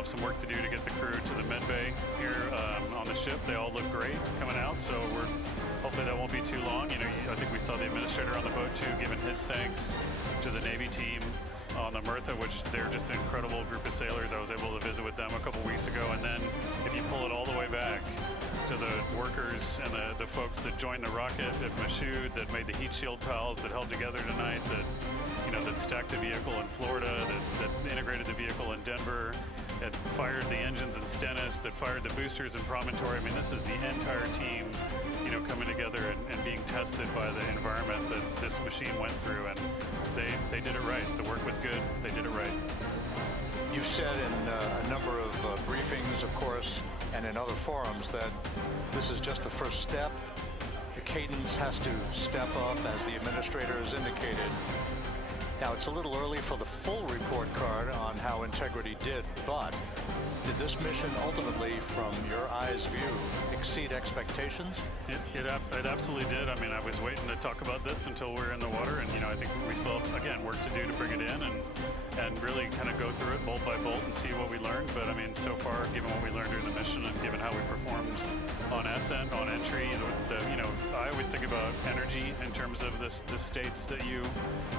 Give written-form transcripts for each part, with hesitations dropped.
have some work to do to get the crew to the med bay here on the ship. They all look great coming out, so hopefully that won't be too long. I think we saw the administrator on the boat too, giving his thanks to the Navy team on the Murtha, which they're just an incredible group of sailors. I was able to visit with them a couple weeks ago, and then if you pull it all the way back to the workers and the folks that joined the rocket at Michoud, that made the heat shield tiles that held together tonight, that stacked the vehicle in Florida, that integrated the vehicle in Denver, that fired the engines in Stennis, that fired the boosters in Promontory. I mean, this is the entire team, coming together and being tested by the environment that this machine went through, and they did it right. The work was good. They did it right. You've said in a number of briefings, of course, and in other forums that this is just the first step. The cadence has to step up, as the administrator has indicated. Now, it's a little early for the full report card on how Integrity did, but did this mission ultimately, from your eyes' view, exceed expectations? It absolutely did. I mean, I was waiting to talk about this until we were in the water, and I think we still have, again, work to do to bring it in and really kind of go through it bolt by bolt and see what we learned. But I mean, so far, given what we learned during the mission and given how we performed on ascent, on entry, I always think about energy in terms of the states that you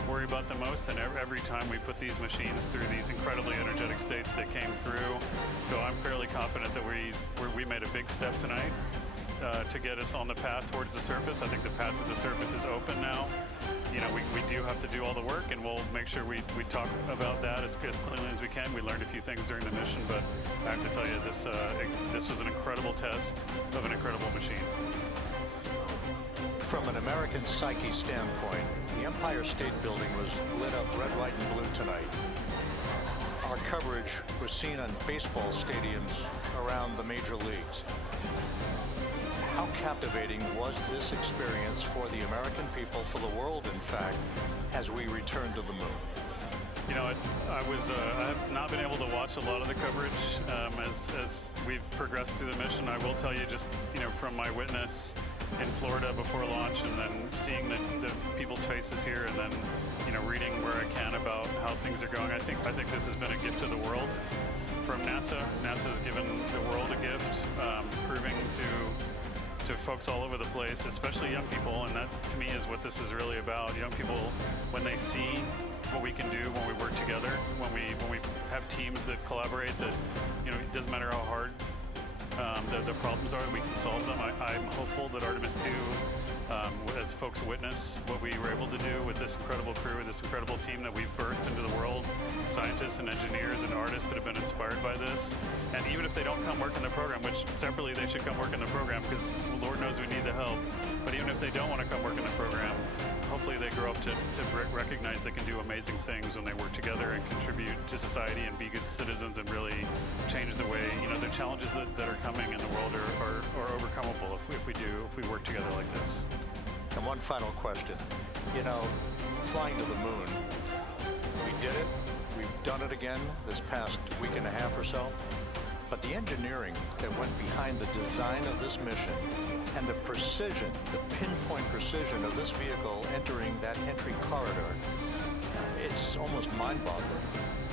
worry about the most, and every time we put these machines through these incredibly energetic states that came through. So I'm fairly confident that we made a big step tonight to get us on the path towards the surface. I think the path to the surface is open now. We do have to do all the work, and we'll make sure we talk about that as clearly as we can. We learned a few things during the mission, but I have to tell you, this was an incredible test of an incredible machine. From an American psyche standpoint, the Empire State Building was lit up red, white, and blue tonight. Our coverage was seen on baseball stadiums around the major leagues. How captivating was this experience for the American people, for the world, in fact, as we return to the moon? I have not been able to watch a lot of the coverage as we've progressed through the mission. I will tell you, just from my witness in Florida before launch, and then seeing the people's faces here, and then reading where I can about how things are going. I think this has been a gift to the world from NASA. NASA's given the world a gift, proving to folks all over the place, especially young people, and that to me is what this is really about. Young people, when they see what we can do when we work together, when we have teams that collaborate, that it doesn't matter how hard the problems are, we can solve them. I'm hopeful that Artemis 2, as folks witness what we were able to do with this incredible crew, this incredible team that we've birthed into the world, scientists and engineers and artists that have been inspired by this. And even if they don't come work in the program, which separately they should come work in the program, because Lord knows we need the help, but even if they don't want to come work in the program, hopefully they grow up to recognize they can do amazing things when they work together and contribute to society and be good citizens and really change the way, the challenges that are coming in the world are overcomable if we work together like this. And one final question. Flying to the moon, we did it. We've done it again this past week and a half or so. But the engineering that went behind the design of this mission and the precision, the pinpoint precision of this vehicle entering that entry corridor, it's almost mind-boggling.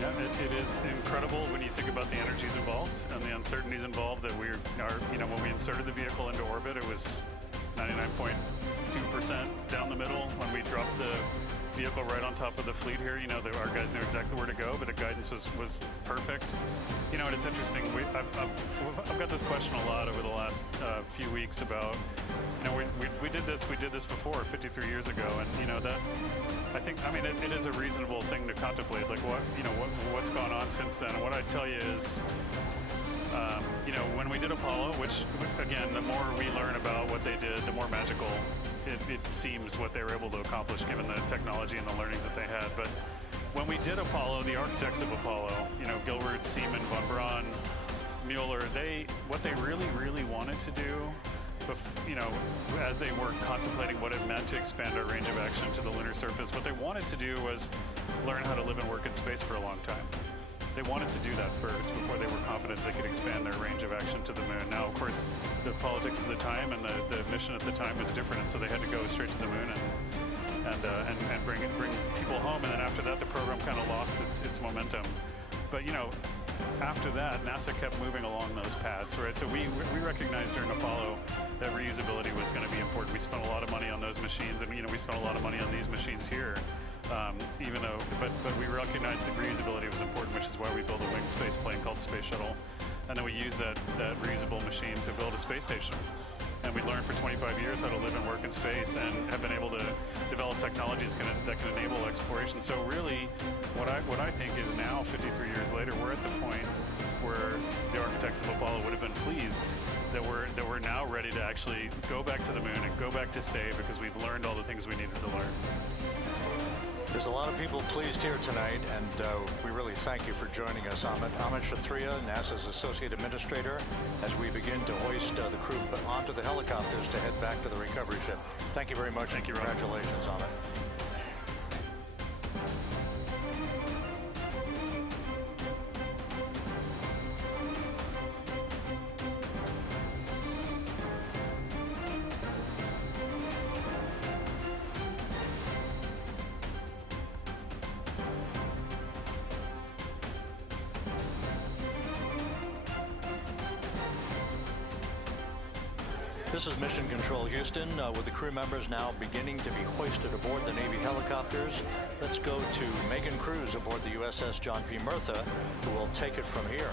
Yeah, it is incredible when you think about the energies involved and the uncertainties involved. That when we inserted the vehicle into orbit, it was 99.2% down the middle. When we dropped the vehicle right on top of the fleet here, our guys knew exactly where to go, but the guidance was perfect. And it's interesting. I've got this question a lot over the last few weeks about, we did this before 53 years ago, and that it is a reasonable thing to contemplate, like what's gone on since then. And what I tell you is, when we did Apollo, which again, the more we learn about what they did, the more magical it seems what they were able to accomplish given the technology and the learnings that they had. But when we did Apollo, the architects of Apollo, Gilbert, Seaman, von Braun, Mueller, what they really wanted to do, as they were contemplating what it meant to expand our range of action to the lunar surface, what they wanted to do was learn how to live and work in space for a long time. They wanted to do that first before they were confident they could expand their range of action to the moon. Now, of course, the politics of the time and the mission at the time was different, and so they had to go straight to the moon and bring people home. And then after that, the program kind of lost its momentum. But after that, NASA kept moving along those paths, right? So we recognized during Apollo that reusability was going to be important. We spent a lot of money on those machines, and we spent a lot of money on these machines here. Even though, but we recognized that reusability was important, which is why we built a winged space plane called the Space Shuttle, and then we used that reusable machine to build a space station. And we learned for 25 years how to live and work in space, and have been able to develop technologies that can enable exploration. So really, what I think is now, 53 years later, we're at the point where the architects of Apollo would have been pleased that we're now ready to actually go back to the moon and go back to stay, because we've learned all the things we needed to learn. There's a lot of people pleased here tonight, and we really thank you for joining us, Amit. Amit Kshatriya, NASA's Associate Administrator, as we begin to hoist the crew onto the helicopters to head back to the recovery ship. Thank you very much. Thank you, Ron. Congratulations, Amit. This is Mission Control Houston, with the crew members now beginning to be hoisted aboard the Navy helicopters. Let's go to Megan Cruz aboard the USS John P. Murtha, who will take it from here.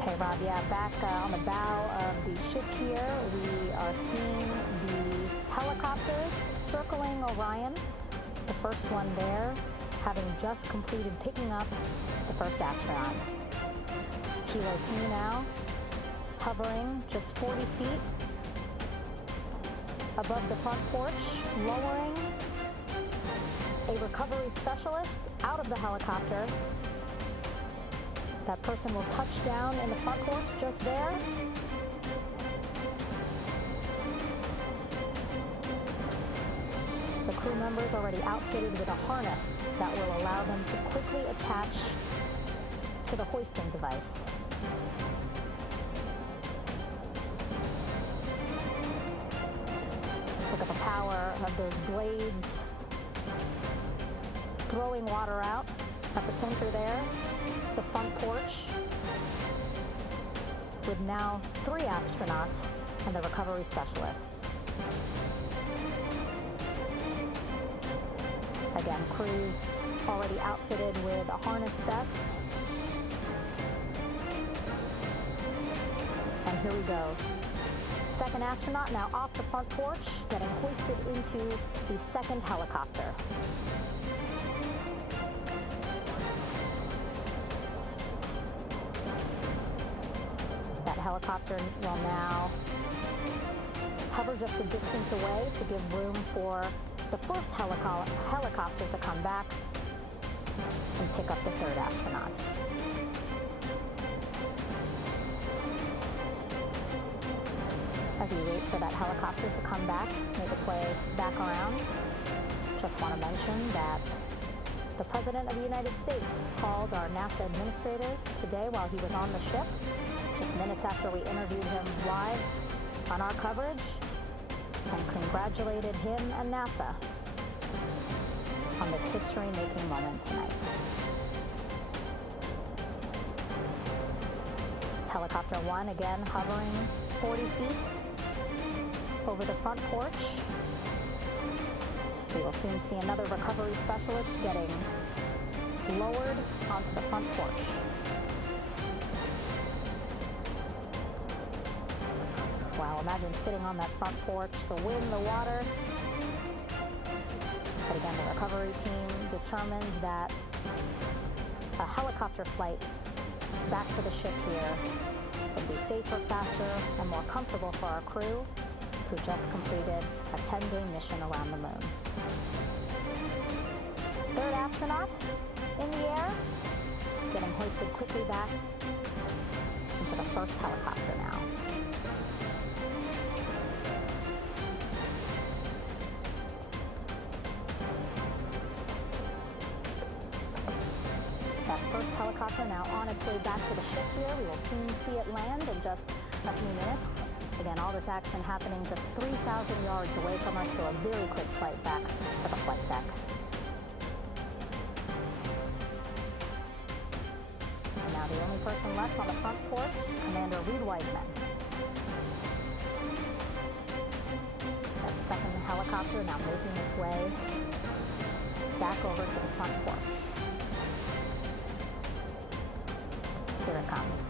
Hey Rob, yeah, back on the bow of the ship here, we are seeing the helicopters circling Orion, the first one there, having just completed picking up the first astronaut. Kilo 2 now, hovering just 40 feet above the front porch, lowering a recovery specialist out of the helicopter. That person will touch down in the front porch just there. The crew members already outfitted with a harness that will allow them to quickly attach to the hoisting device. Look at the power of those blades throwing water out at the center there. The front porch with now 3 astronauts and the recovery specialists. Again, crews already outfitted with a harness vest. And here we go. Second astronaut now off the front porch, getting hoisted into the second helicopter. That helicopter will now hover just a distance away to give room for the first helicopter to come back and pick up the third astronaut. As we wait for that helicopter to come back, make its way back around, just want to mention that the President of the United States called our NASA administrator today while he was on the ship, just minutes after we interviewed him live on our coverage, and congratulated him and NASA on this history-making moment tonight. Helicopter 1 again hovering 40 feet over the front porch. We will soon see another recovery specialist getting lowered onto the front porch. Wow, imagine sitting on that front porch, the wind, the water. But again, the recovery team determined that a helicopter flight back to the ship here would be safer, faster, and more comfortable for our crew who just completed a 10-day mission around the moon. Third astronaut in the air, getting hoisted quickly back into the first helicopter now. That first helicopter now on its way back to the ship here. We will soon see it land in just a few minutes. Again, all this action happening just 3,000 yards away from us, so a very quick flight back to the flight deck. And now the only person left on the front porch, Commander Reed Wiseman. That second helicopter now making its way back over to the front porch. Here it comes.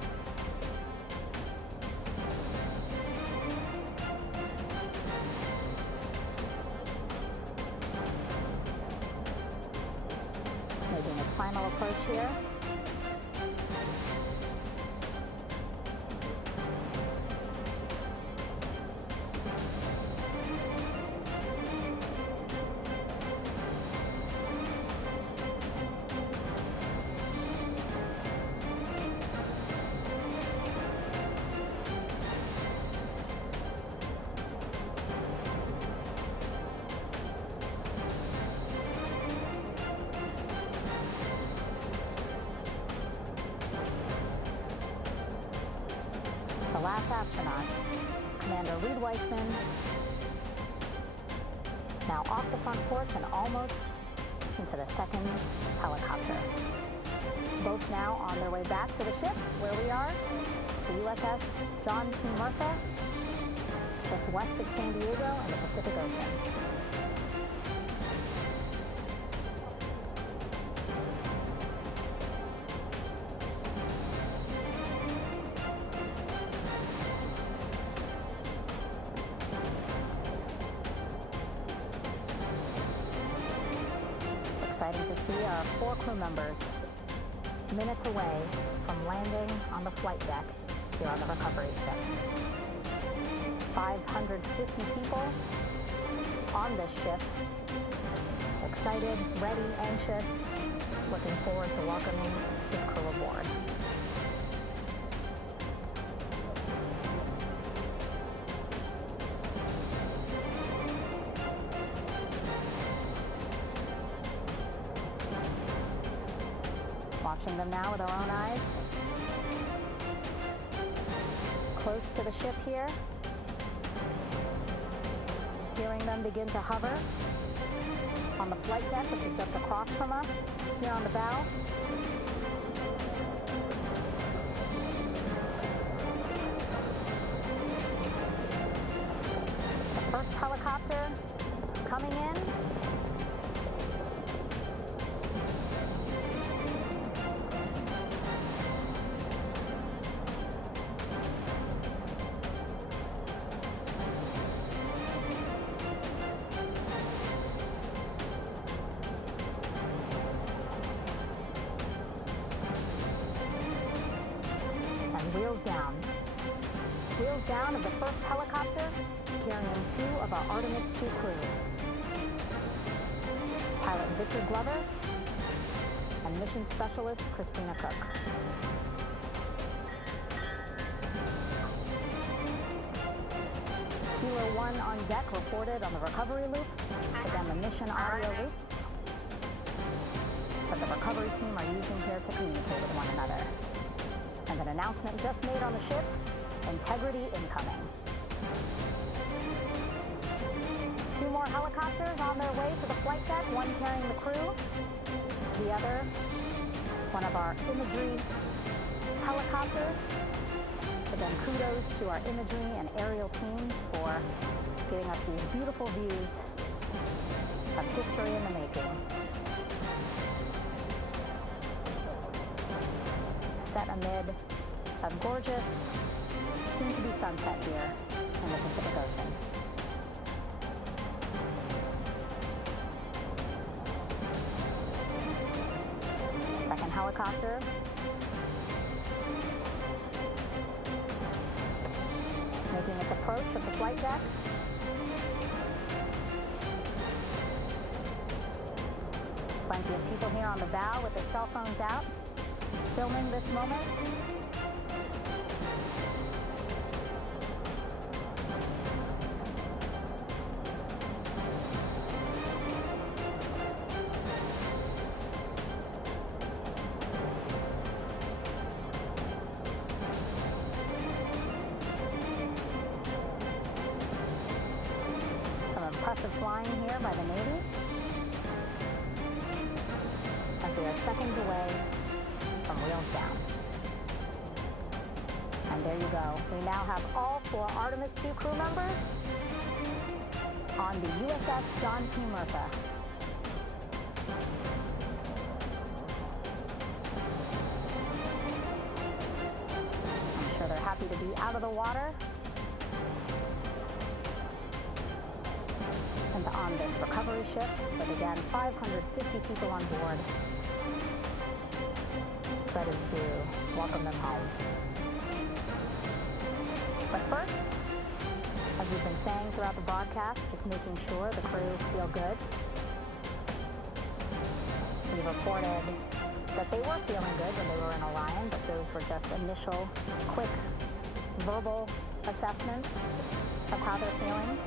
Making its final approach here. The last astronaut, Commander Reed Wiseman, now off the front porch and almost into the second helicopter. Both now on their way back to the ship, where we are, the USS John T. Murtha, just west of San Diego in the Pacific Ocean. Exciting to see our 4 crew members minutes away from landing on the flight deck here on the recovery ship. 550 people on this ship, excited, ready, anxious, looking forward to welcoming this crew aboard. Watching them now with our own eyes. Close to the ship here. Hearing them begin to hover on the flight deck, which is just across from us, here on the bow. The first helicopter coming in. Wheels down of the first helicopter, carrying 2 of our Artemis II crew. Pilot Victor Glover and mission specialist Christina Cook. Kilo 1 on deck reported on the recovery loop, again the mission audio loops that the recovery team are using here to communicate with one another. And an announcement just made on the ship, integrity incoming. 2 more helicopters on their way to the flight deck, one carrying the crew, the other, one of our imagery helicopters. Again, kudos to our imagery and aerial teams for giving us these beautiful views of history in the making. Set amid a gorgeous, soon-to-be sunset here in the Pacific Ocean. Second helicopter. Making its approach of the flight deck. Plenty of people here on the bow with their cell phones out, filming this moment. impressive flying here by the Navy as we are seconds away from wheels down. And there you go. We now have all 4 Artemis II crew members on the USS John P. Murtha. I'm sure they're happy to be out of the water and on this recovery ship with, again, 550 people on board, ready to welcome them home. But first, as we've been saying throughout the broadcast, just making sure the crew feel good. We reported that they were feeling good when they were in Orion, but those were just initial, quick, verbal assessments of how they're feeling.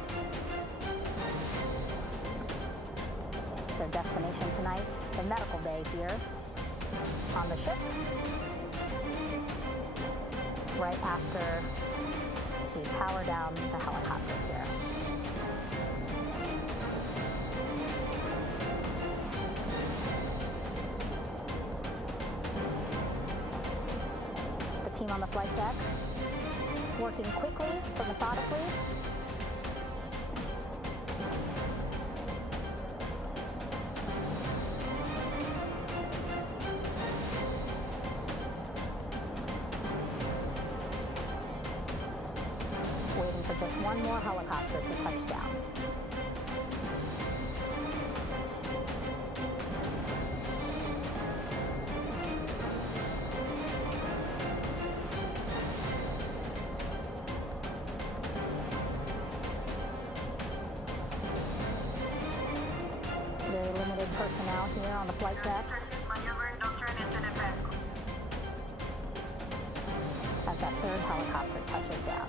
Their destination tonight, the medical bay here on the ship, right after we power down the helicopters here. The team on the flight deck working quickly but methodically. Waiting for just one more helicopter to touch down. Very limited personnel here on the flight deck as that 3rd helicopter touches down.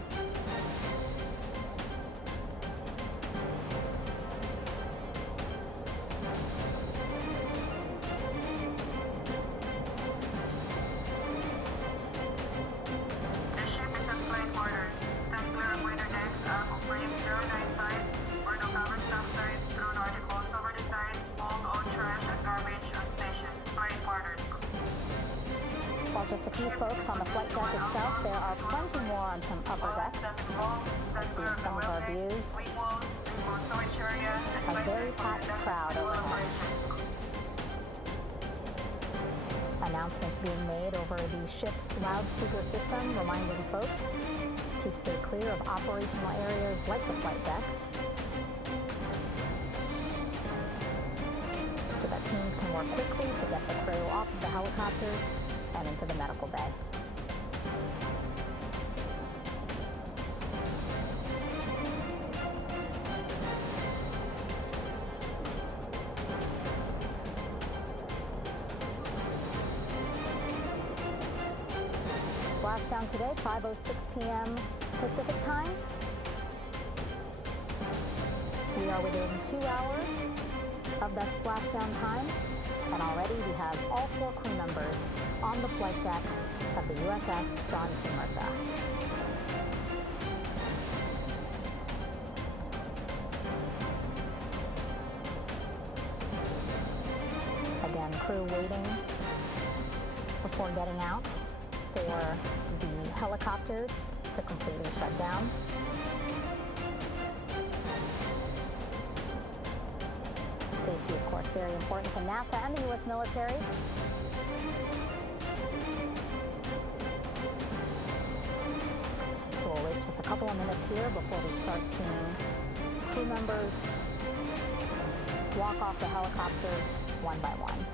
While just a few folks on the flight deck itself, there are plenty more on some upper decks. I see some of our views. A very packed crowd overhead. Announcements being made over the ship's loudspeaker system, reminding folks to stay clear of operational areas like the flight deck, so that teams can work quickly to get the crew off of the helicopters and into the medical bay. Splashdown today, 5:06 p.m. Pacific time. We are within 2 hours of that splashdown time, and already we have all 4 crew members on the flight deck of the USS John P. Murtha. Again, crew waiting before getting out for the helicopters to completely shut down. Safety, of course, very important to NASA and the U.S. military. So we'll wait just a couple of minutes here before we start seeing crew members walk off the helicopters one by one.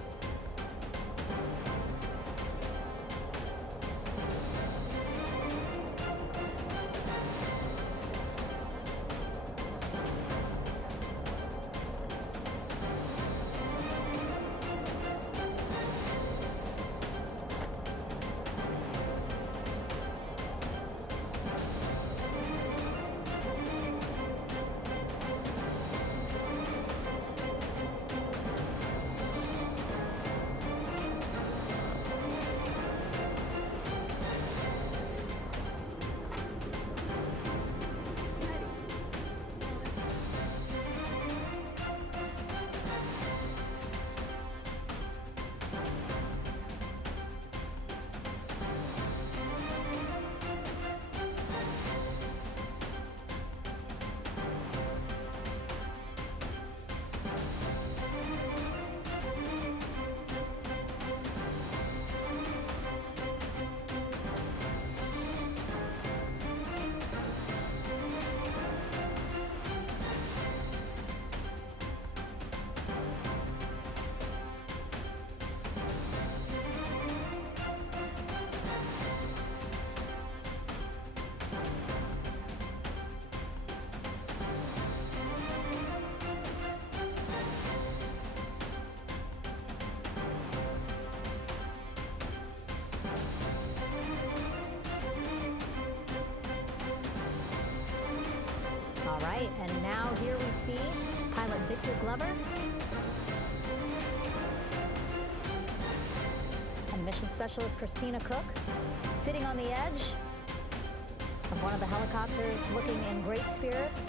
now here we see pilot Victor Glover and mission specialist Christina Cook sitting on the edge of one of the helicopters, looking in great spirits.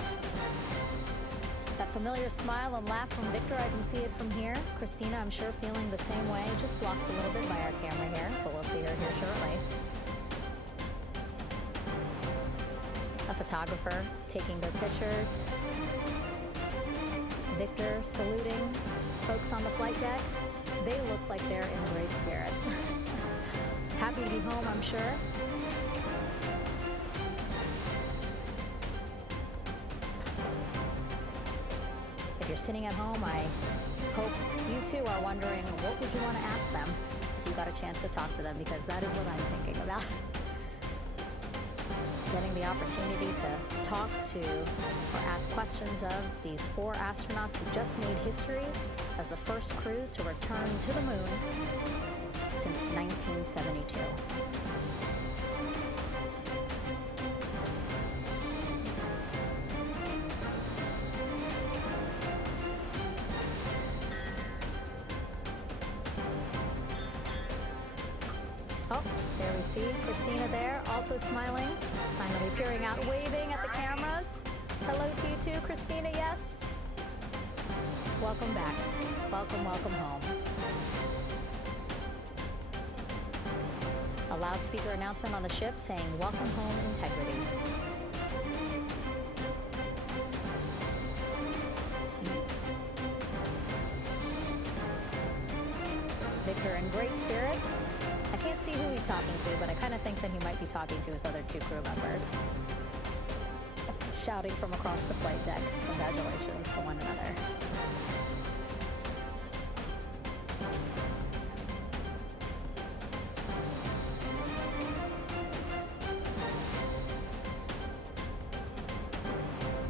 That familiar smile and laugh from Victor, I can see it from here. Christina, I'm sure, feeling the same way, just blocked a little bit by our camera here, but we'll see her here shortly. A photographer taking their pictures. Victor saluting folks on the flight deck. They look like they're in great spirits. Happy to be home, I'm sure. If you're sitting at home, I hope you too are wondering, what would you want to ask them if you got a chance to talk to them, because that is what I'm thinking about. Getting the opportunity to talk to or ask questions of these 4 astronauts who just made history as the first crew to return to the moon since 1972. Oh, there we see Christina there, also smiling, finally peering out, waving at the cameras. Hello to you too, Christina, yes? Welcome back. Welcome, welcome home. A loudspeaker announcement on the ship saying, "Welcome home, integrity." Victor in great spirits. I can't see who he's talking to, but I kind of think that he might be talking to his other 2 crew members. Shouting from across the flight deck, congratulations to one another.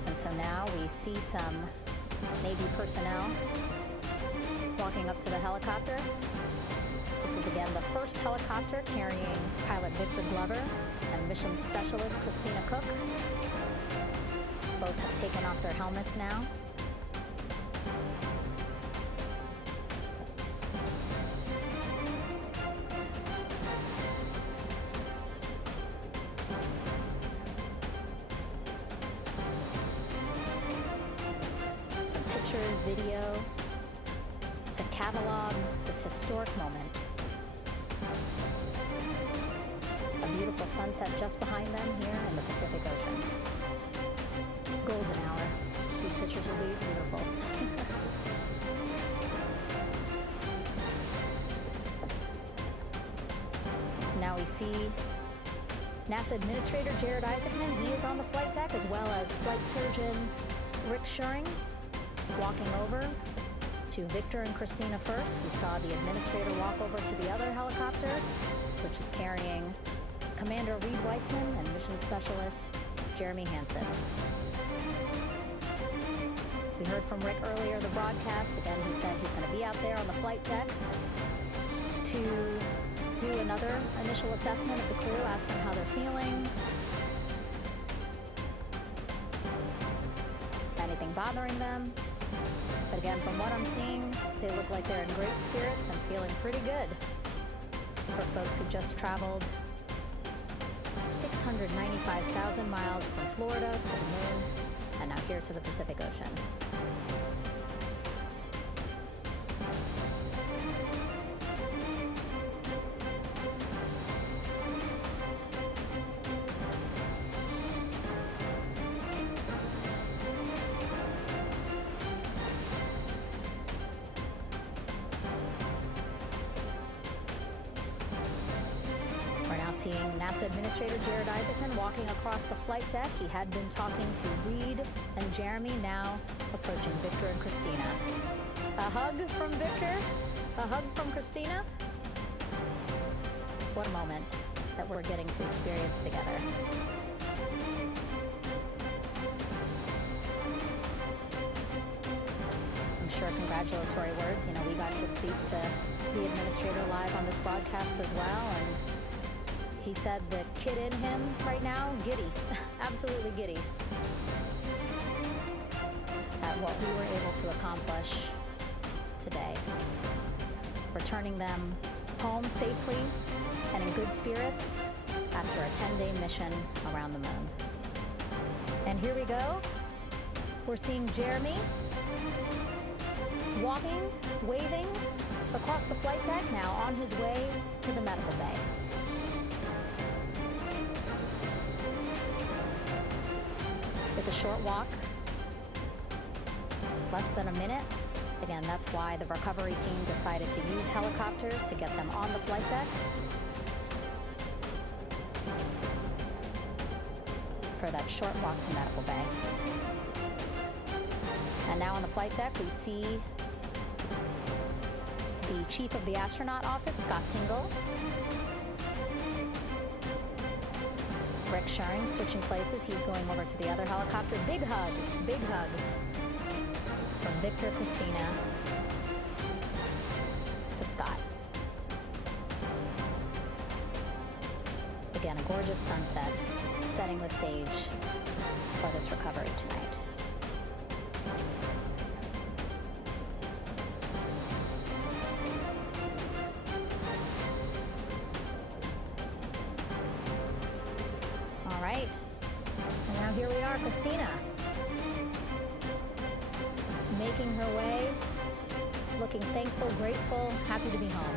And so now we see some Navy personnel walking up to the helicopter. This is again the first helicopter carrying pilot Victor Glover and mission specialist Christina Cook. Both have taken off their helmets now. Some pictures, video to catalog this historic moment. A beautiful sunset just behind them here in the Pacific Ocean. Golden hour. These pictures will be beautiful. Now we see NASA Administrator Jared Isaacman. He is on the flight deck, as well as Flight Surgeon Rick Schuring walking over to Victor and Christina first. We saw the administrator walk over to the other helicopter, which is carrying Commander Reed Weitzman and Mission Specialist Jeremy Hansen. We heard from Rick earlier, the broadcast. Again, he said he's going to be out there on the flight deck to do another initial assessment of the crew, ask them how they're feeling. Anything bothering them. But again, from what I'm seeing, they look like they're in great spirits and feeling pretty good for folks who just traveled 695,000 miles from Florida to the moon and now here to the Pacific Ocean. Seeing NASA Administrator Jared Isaacman walking across the flight deck. He had been talking to Reed and Jeremy, now approaching Victor and Christina. A hug from Victor, a hug from Christina. What a moment that we're getting to experience together. I'm sure congratulatory words. You know, we got to speak to the administrator live on this broadcast as well, and he said the kid in him right now, giddy, absolutely giddy. at what we were able to accomplish today, returning them home safely and in good spirits after a 10-day mission around the moon. And here we go. We're seeing Jeremy walking, waving across the flight deck, now on his way to the medical bay. It's a short walk, less than a minute. Again, that's why the recovery team decided to use helicopters to get them on the flight deck for that short walk to medical bay. And now on the flight deck, we see the chief of the astronaut office, Scott Tingle. Rick Shuring switching places. He's going over to the other helicopter. Big hugs from Victor, Christina to Scott. Again, a gorgeous sunset setting the stage for this recovery tonight. All right, and now here we are, Christina, making her way, looking thankful, grateful, happy to be home.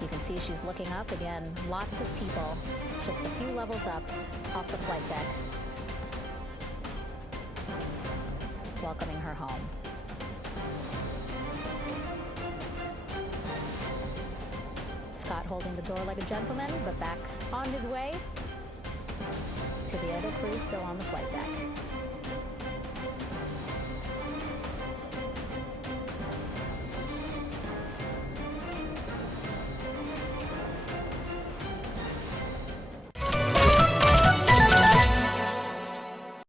You can see she's looking up again, lots of people, just a few levels up off the flight deck, welcoming her home. Scott holding the door like a gentleman, but back on his way to the other crew still on the flight deck.